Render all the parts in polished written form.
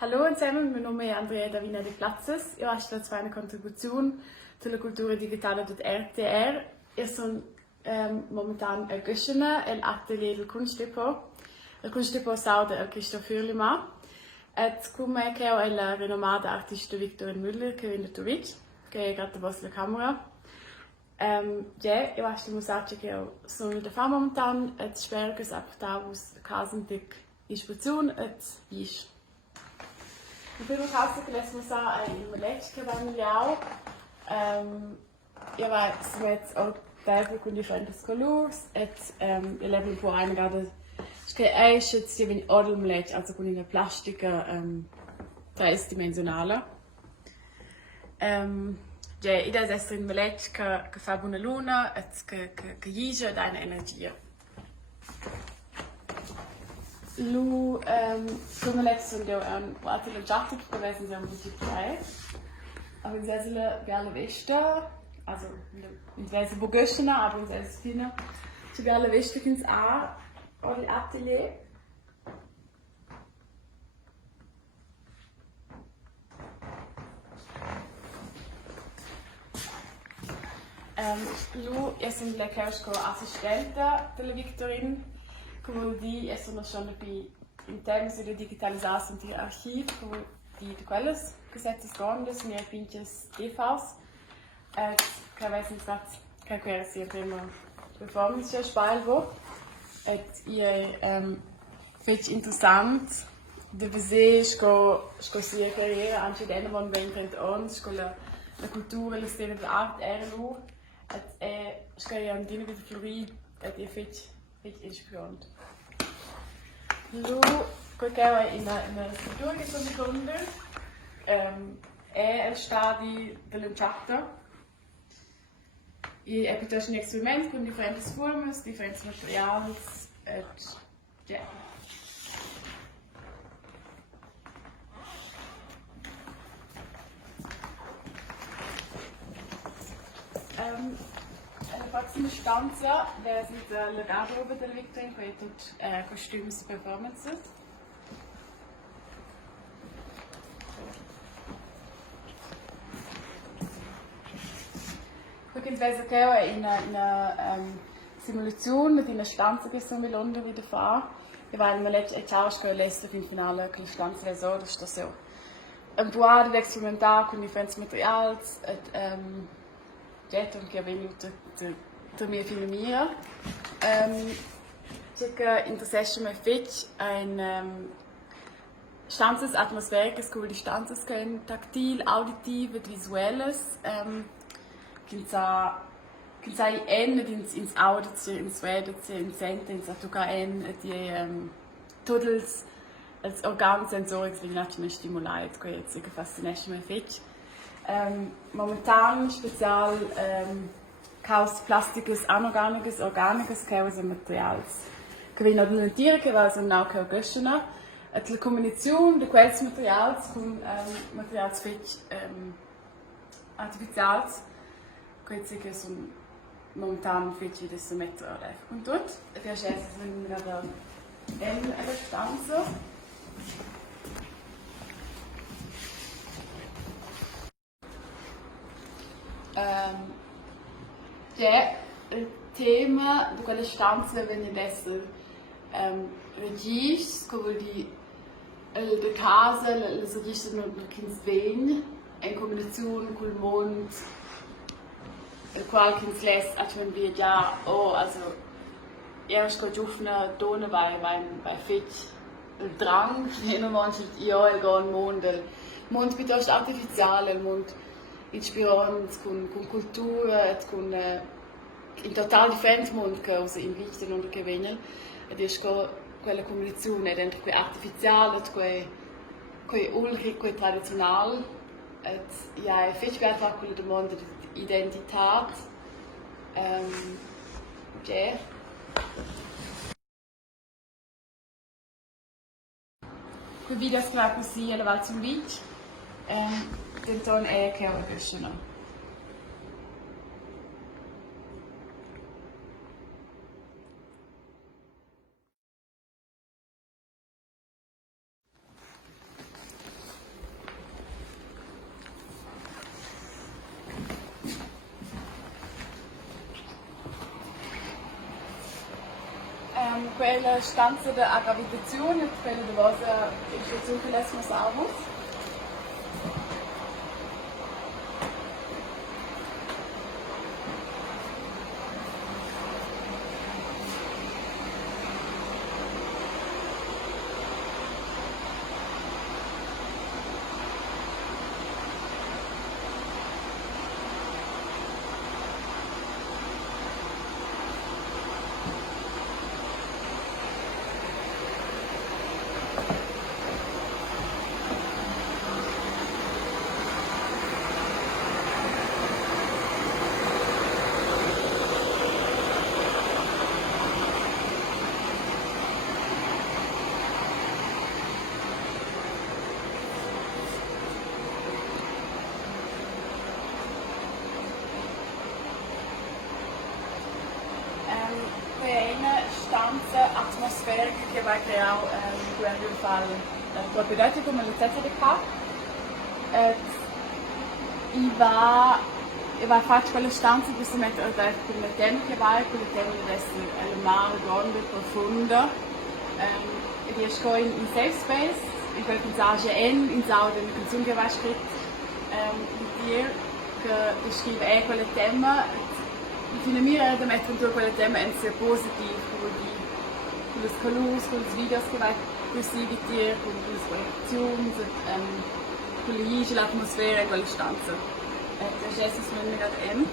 Hallo zusammen, mein Name ist Andrea Davina de Platzes. Ich möchte jetzt eine Kontribution zur Kultur digitale dort RTR. Ich sono momentan a Göschene, l'atelier del Kunstdepot. Il Kunstdepot sauda a Christoph Fürlima. Et come che ho il rinomato artista Victor Müller che viene da Vic, che è grazie alla camera. Ja, ich weiß, muss sagen, che sono da fare momentan, et spero che sappiate casen di ispirazione et is. In prima casa che lässt man sagen, in Maleczka beim Liao. Ich weiß, jetzt auch Teile con differenti colori, ich lebe un po' eine gerade, che esce jetzt die Odelmlech, also con una plastica dreidimensionale. Ja, ich das ist in Maleczka che fa una luna, che gisce da eine Energie. Lu, come letztes Jahr quasi lo già tutto gewesen siamo di Türkei. Aber in sehr Berle Vesta, also in sehr Bogöschena, aber in sehr Fina. Zu Berle Vesta kins a oder Atelier. Lu, io sono la Kerschko assistente della Victorine. Come di sono schon bei in termini di digitalizazione di archivi, come di quelles gesetzes Gondes, mir pinches DVs, che avessero fatto che quella sia prima performance ja spiel wo, fetch interessant, de vedere sco sia carriera anche della mon ben print ons, sco la cultura, la storia dell'arte era lu, sco ja un dino di flori, fetch ispirant. Lu, quel che è in una struttura che sono seconda, è il stadio dell'impatto. E è piuttosto un esperimento con differenti forme, differenti materiali, ja. La prossima stanza sind la garderobe della Victorine, qui tutti costumi e performances. Qui penso che è una simulazione di una stanza che sono in Londra wieder fare. Weil man letztens auch schon lässt im Finale che la stanza è so, das ist so. Un po' di experimentare con differenti materiali, che è venuto da mir filmieren. C'è interesse me fetch ein stanzas atmosphäricas, come die stanzas können taktil, auditiv und visuelles. Kinsa ins Audio, ins Radio, ins Sente, ins Atuka die Tudels als Organsensorik, wie natürlich stimuliert, che è fascinante me fetch. Momentan spezial Chaos Plasticus, Anorganicus, Organicus, Chaos Materials. Che vi non dire che va sono auch Göschena. La combinazione di questi materiali con materiali fetch artificiali, questi che sono momentan fetch di questo metro. Und dort, per esempio, sono una stanza. Il tema di quella stanza viene adesso registro, come di le case, le registri non svegli, in combinazione con il mondo, il quale kins lässt, als wenn wir ja, also erst go giufna dona bei fetch il drang, non mangi io il gon mondo, il mondo piuttosto artificiale, il mondo inspirant con cultura, con in total differenti mondi che usa in vita non che vengono, ed è quella combinazione dentro quei artificiale, quei ulri, quei tradizionali, ed è fetch quella domanda di identità, ja. Qui vidi sclar così alla Val zum Beach, den ton è che ho cresciuto. quella stanza di gravitazione, quella dove c'è il Telesmosaurus. È una stanza atmosferica che va a creare quello fa proprietà come le tette di qua. E va a fare quella stanza per mettere quelle temme che va, quelle temme deve essere il mare grande, profondo. E riesci in safe space, in quel passage in Saudi, in canzone che va scritto di dir che scrive quelle temme. Fino a me da mettere in quelle temme è sehr positiv, con le colors, con le videos che vai così di dir, con le reazioni, con le luci, l'atmosfera in quella stanza. Das ist es mit mir M.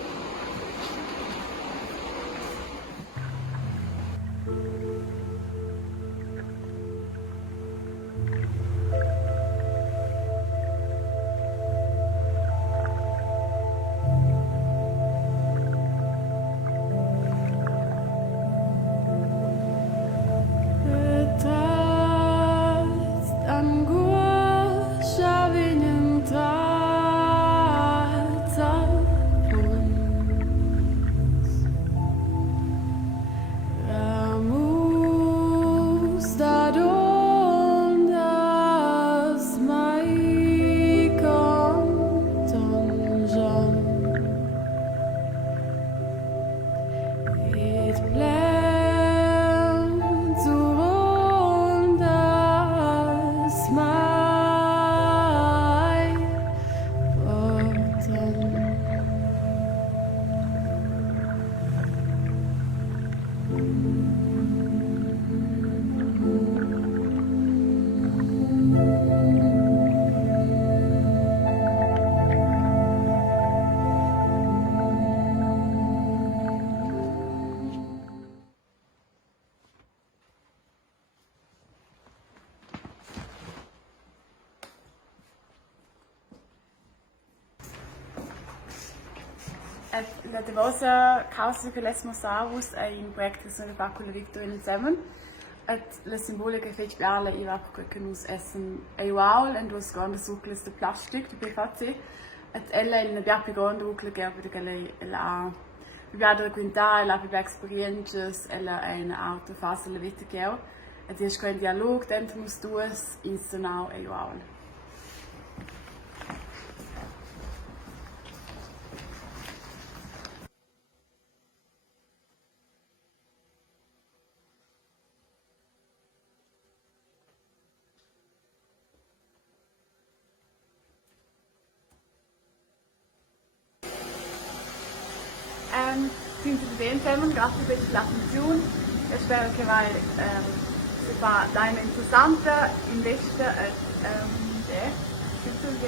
La devosa causa che l'Esmosaurus è in progetto sono fatto con la Victorine zusammen. La simbolica fece bella i va che nos essen è uguale e dos grande sucles de plastic de PVC. Ella è una bia più grande rucla che perché lei ha più quinta, la più experiences, ella è una altra fase della vita che ha. E es kein dialog dentro nos duas inscenau è uguale. Quindi vedem filmen, grazie per l'attenzione e spero che vai si fa daina interessante invece tutto il